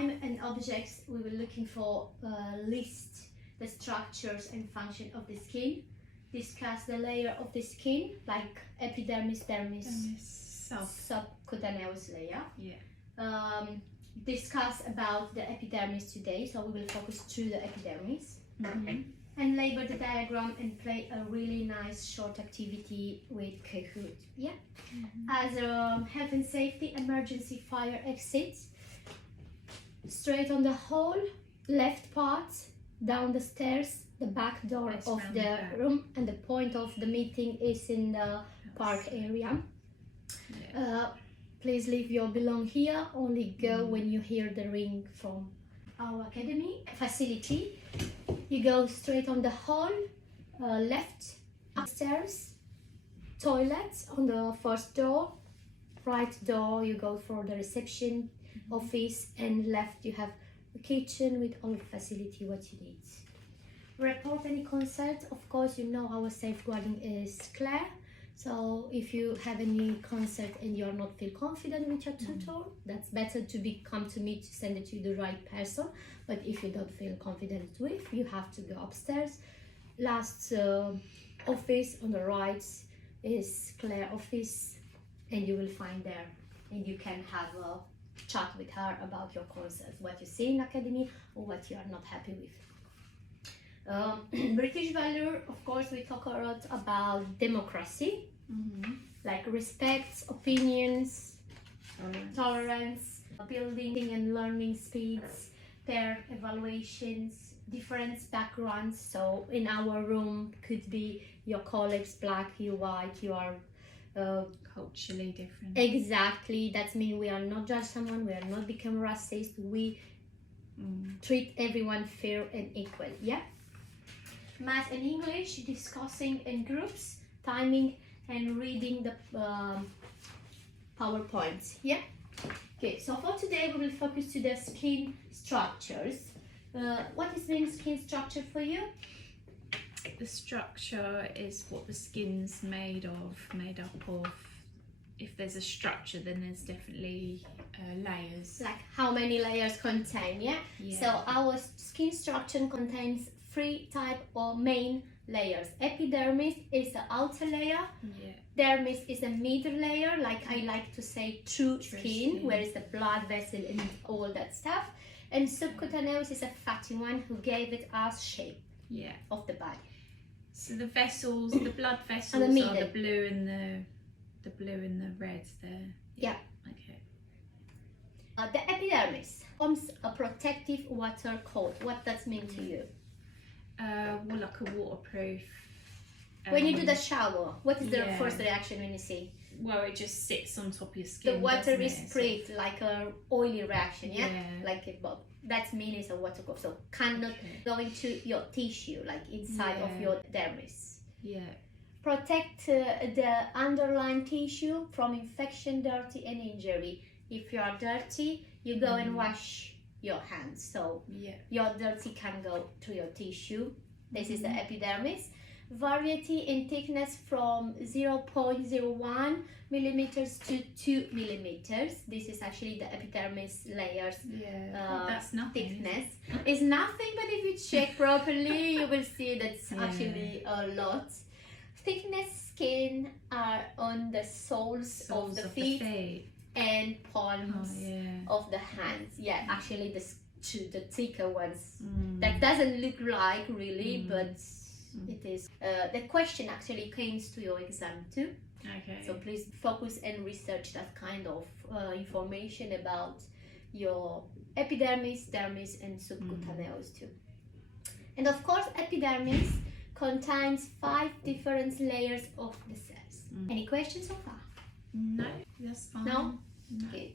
time and objects, we were looking for list the structures and function of the skin, discuss the layer of the skin like epidermis, dermis, subcutaneous layer. Yeah. Discuss about the epidermis today, so we will focus to the epidermis. Mm-hmm. And label the diagram and play a really nice short activity with Kahoot. Yeah. Mm-hmm. As health and safety, emergency fire exit. Straight on the hall, left part, down the stairs, the back door It's of round the the back. room, and the point of the meeting is in the park area. Yeah. Please leave your belong here. Only go when you hear the ring from our academy facility. You go straight on the hall, left, upstairs, toilet on the first door, right door you go for the reception office, and left you have the kitchen with all the facility what you need. Report any concert. Of course, you know our safeguarding is clear. So if you have any concert and you're not feel confident with your tutor, that's better to come to me to send it to the right person. But if you don't feel confident with, you have to go upstairs. Last office on the right is Claire office, and you will find there, and you can have a chat with her about your concert, what you see in academy or what you are not happy with. British value, of course, we talk a lot about democracy, like respect, opinions, tolerance, building and learning speeds, pair evaluations, different backgrounds. So in our room could be your colleagues black, you white, you are Culturally different. exactly. That means we are not judge someone, we are not become racist, we treat everyone fair and equal. Yeah. Math and English, discussing in groups, timing and reading the PowerPoints. Yeah. Okay, so for today we will focus to the skin structures. What is mean skin structure for you? The structure is what the skin's made up of. If there's a structure, then there's definitely layers. Like how many layers contain, yeah? Yeah. So our skin structure contains 3 type of main layers. Epidermis is the outer layer. Yeah. Dermis is a middle layer, like I like to say true skin, where is the blood vessel and all that stuff. And subcutaneous is a fatty one who gave it us shape of the body. So the vessels, the blood vessels And the are the middle. blue and the blue and the red there. Yeah. Okay. The epidermis forms a protective water coat. What does mean to you? Well, like a waterproof. When you do the shower, what is the yeah. first reaction when you see? Well, it just sits on top of your skin. The water doesn't is it? sprayed like a oily reaction, yeah? Yeah. Like it, but that means it's a water coat. So cannot go into your tissue, like inside of your dermis. Yeah. Protect the underlying tissue from infection, dirty and injury. If you are dirty, you go and wash your hands. So your dirty can go to your tissue. This is the epidermis. Variety in thickness from 0.01 millimeters to 2 millimeters. This is actually the epidermis layers That's nothing. thickness. It's nothing, but if you check properly, you will see that's actually a lot. Thickness skin are on the soles of the feet and palms of the hands. Yeah, actually the thicker ones. That doesn't look like really, but it is. The question actually comes to your exam too. Okay. So please focus and research that kind of information about your epidermis, dermis and subcutaneous too. And of course, epidermis contains 5 different layers of the cells. Any questions so far? No, that's fine. No? Good.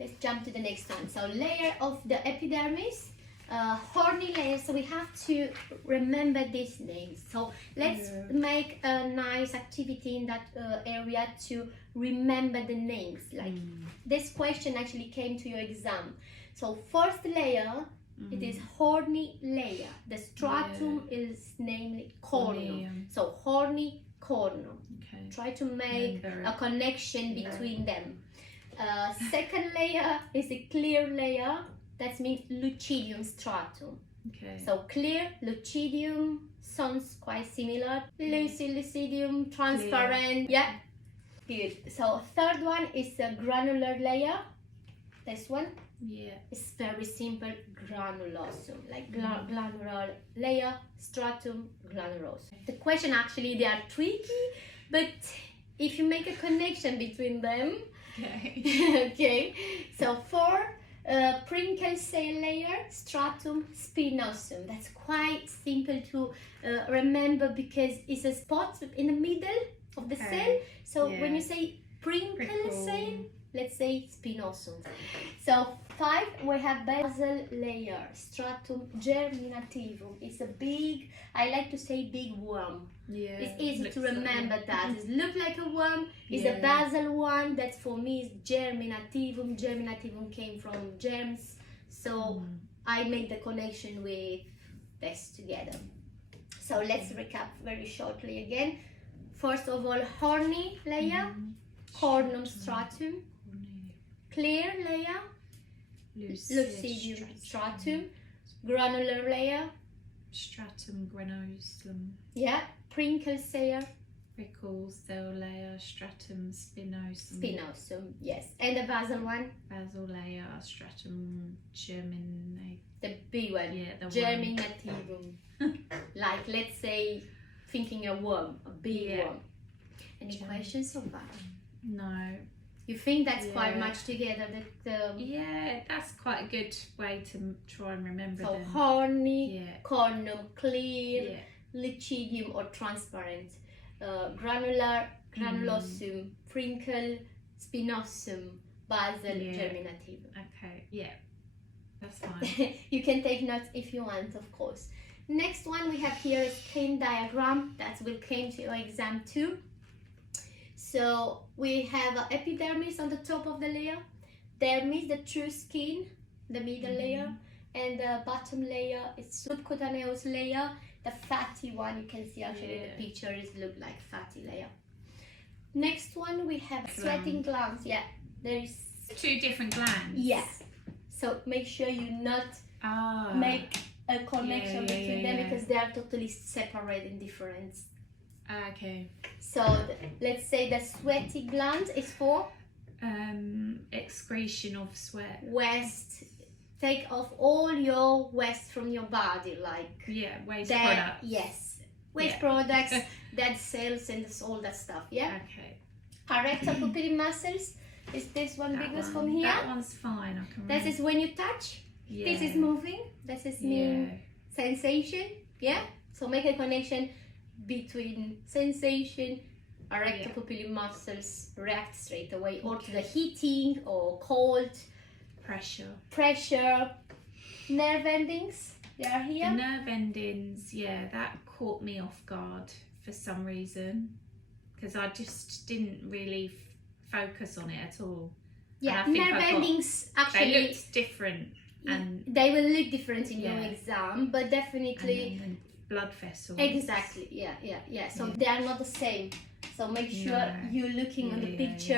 Let's jump to the next one. So layer of the epidermis, horny layer. So we have to remember these names. So let's make a nice activity in that area to remember the names. Like this question actually came to your exam. So first layer, it is horny layer. The stratum is namely cornum. So horny cornum. Okay. Try to make a connection between them. Second layer is a clear layer. That means lucidium stratum. Okay. So clear, lucidium, sounds quite similar. Lucidium, transparent. Yeah, good. So third one is a granular layer. This one. Yeah. It's very simple, granulosum, like granular layer, stratum, granulosum. The question actually, they are tricky, but if you make a connection between them, Okay. okay. So for Prinkle cell layer, stratum, spinosum. That's quite simple to remember because it's a spot in the middle of the cell. So when you say Prinkle cell, let's say spinosum. So 5, we have basal layer, stratum germinativum. It's a big, I like to say big worm. Yeah, it's easy to remember that. It looks like a worm. It's a basal one. That for me is germinativum. Germinativum came from germs. So I make the connection with this together. So let's recap very shortly again. First of all, horny layer, cornum stratum, clear layer, lucidium stratum, granular layer, stratum granosum, Prinkle layer, prickle cell layer, stratum spinosum, yes, and the basal one, basal layer, stratum germinate, the big one, the germinativum. Like, let's say, thinking a worm, a big worm. Any questions so far? No. You think that's quite much together? Yeah, that's quite a good way to try and remember them. So horny, cornum, clear, lucidium or transparent, granular, granulosum, prinkle, spinosum, basal, germinativum. Okay, that's fine. You can take notes if you want, of course. Next one we have here is skin diagram. That will come to your exam too. So we have an epidermis on the top of the layer, dermis, the true skin, the middle layer, and the bottom layer is subcutaneous layer, the fatty one. You can see actually the pictures look like fatty layer. Next one we have sweating glands. Yeah, there is 2 different glands. Yes. So make sure you not make a connection between them because they are totally separate and different. Okay. So let's say the sweaty gland is for excretion of sweat. Waste. Take off all your waste from your body, like waste products. Yes, waste products, dead cells, and all that stuff. Yeah. Okay. Arrectopupillary muscles. Is this one biggest from here? That one's fine. I can. This is when you touch. This is moving. This is mean sensation. Yeah. So make a connection between sensation, arrectopupillary muscles react straight away, or to the heating or cold, pressure, nerve endings. They are here. The nerve endings, that caught me off guard for some reason because I just didn't really focus on it at all. Yeah, nerve endings actually they looked different, and they will look different in your exam, but definitely. And blood vessels. Exactly. Yeah. So they are not the same. So make sure you're looking on the picture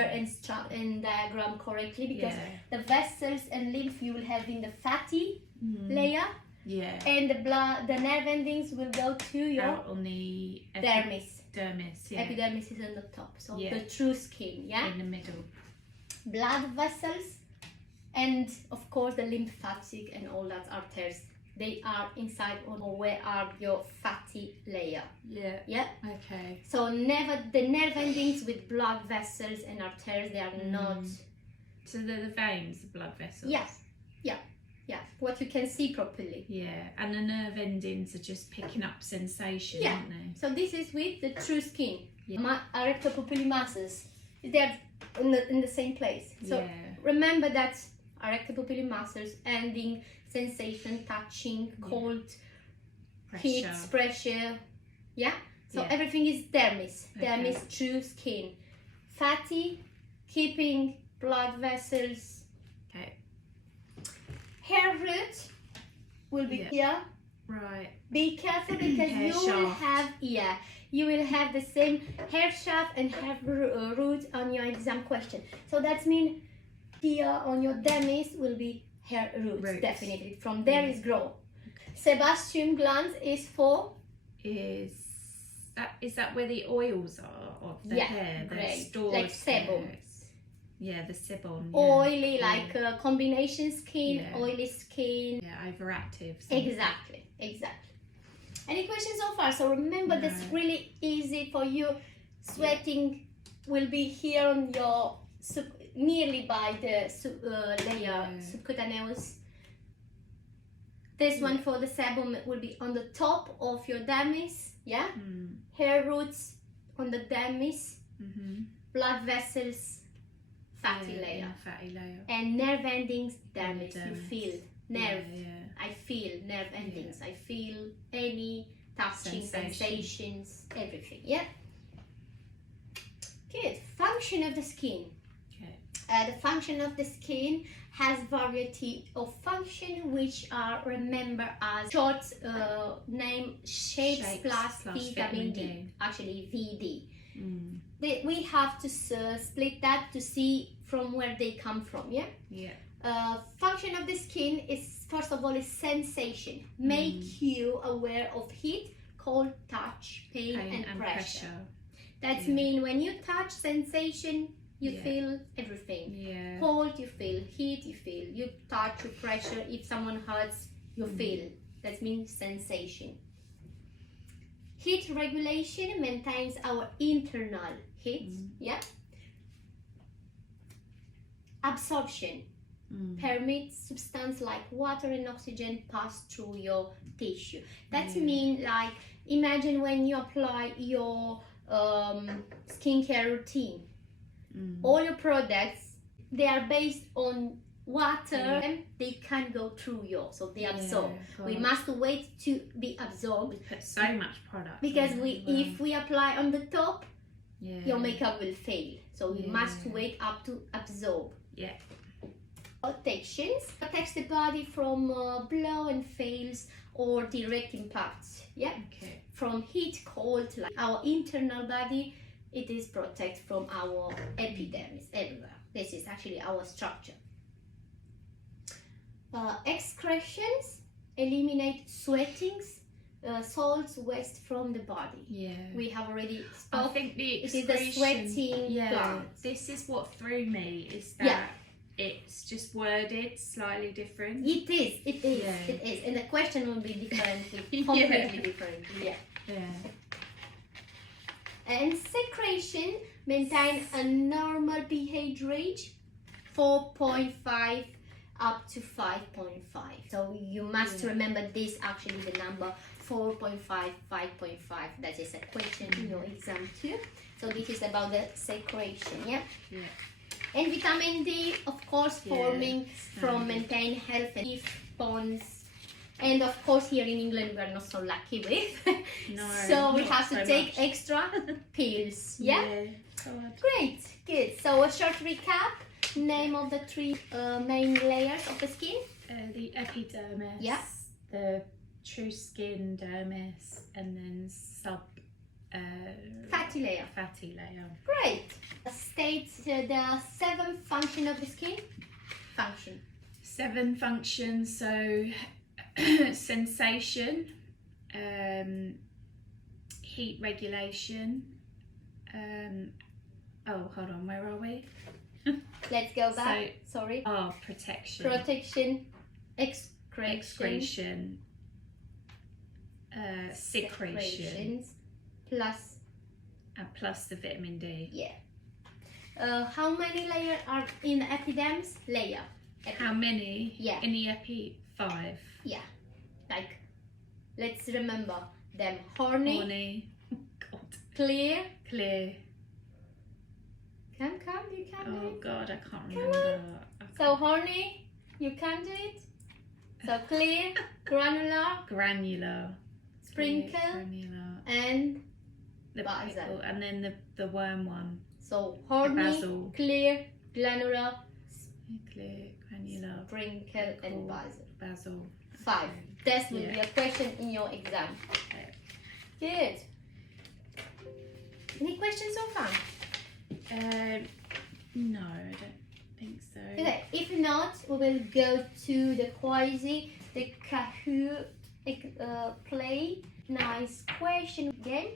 and diagram correctly because the vessels and lymph you will have in the fatty layer. Yeah. And the nerve endings will go to your on the dermis. Epidermis is on the top. So the true skin. In the middle. Blood vessels and of course the lymphatic and all that arteries. They are inside or where are your fatty layer. Yeah. Okay. So never the nerve endings with blood vessels and arteries, they are not. So they're the veins, the blood vessels. Yeah. What you can see properly. Yeah. And the nerve endings are just picking up sensation, aren't they? So this is with the true skin. Arrectopupillary muscles. They're in the same place. So remember that arrectopupillary muscles ending sensation, touching, cold, heat, pressure. So everything is dermis, true skin. Fatty, keeping blood vessels. Hair root will be here. Right. Be careful because you will have the same hair shaft and hair root on your exam question. So that means Here on your dermis will be hair roots. Definitely. From there is grow. Sebaceous glands is for? Is that where the oils are of the hair? Great. Stored Like sebum. Yeah, the sebum. Oily, like combination skin, oily skin. Yeah, overactive. Exactly. Any questions so far? So remember, that's really easy for you. Sweating will be here on your nearly by the layer subcutaneous. This one for the sebum will be on the top of your dermis. Hair roots on the dermis. Blood vessels, fatty layer, and nerve endings, dermis. You feel nerve. I feel nerve endings. I feel any touching sensations, everything. Good. Function of the skin. The function of the skin has variety of function, which are remember as short name shapes plus vitamin D. Actually, VD. We have to split that to see from where they come from. Function of the skin is, first of all, is sensation. Make you aware of heat, cold, touch, pain and pressure. That means when you touch sensation, you feel everything. Cold, you feel heat, you touch, you pressure. If someone hurts, you feel. That means sensation. Heat regulation maintains our internal heat. Absorption permits substance like water and oxygen pass through your tissue. That means, like, imagine when you apply your skincare routine. All your products, they are based on water and they can go through so they absorb. We must wait to be absorbed. We put so much product because if we apply on the top, your makeup will fail. So we must wait up to absorb. Protections protects the body from blow and fails or direct impacts. From heat, cold, like our internal body, it is protect from our epidermis everywhere. This is actually our structure. Excretions eliminate sweatings, salts, waste from the body. We have already spoken. I think the it is the sweating glands. This is what threw me, is that it's just worded slightly different. It is, and the question will be differently, completely different. And secretion maintain a normal pH range, 4.5 up to 5.5. So you must remember this, actually the number 4.5, 5.5. That is a question in your exam too. So this is about the secretion. And vitamin D, of course, forming from maintain health and if bonds. And of course, here in England, we are not so lucky with. So we have to take extra pills. Great, good. So a short recap. Name of the three main layers of the skin. The epidermis, the true skin dermis, and then fatty layer. Great. State the 7 function of the skin. 7 functions. So sensation, heat regulation. Oh, hold on. Where are we? Let's go back. Sorry. Protection. Excretion. Secretions. Plus the vitamin D. How many layers are in the epidermis? How many? In the epi? 5. Like, let's remember them. Horny. God. Clear. Come, you can do it. Oh God, I can't remember. So horny, you can do it. So clear, granular, sprinkle, and the basil. And then the worm one. So horny, clear, granular, sprinkle, and basil. 5. This will be a question in your exam. Good. Any questions so far? No, I don't think so. so. Okay, if not, we will go to the Quasi, the Kahoot play. Nice question again.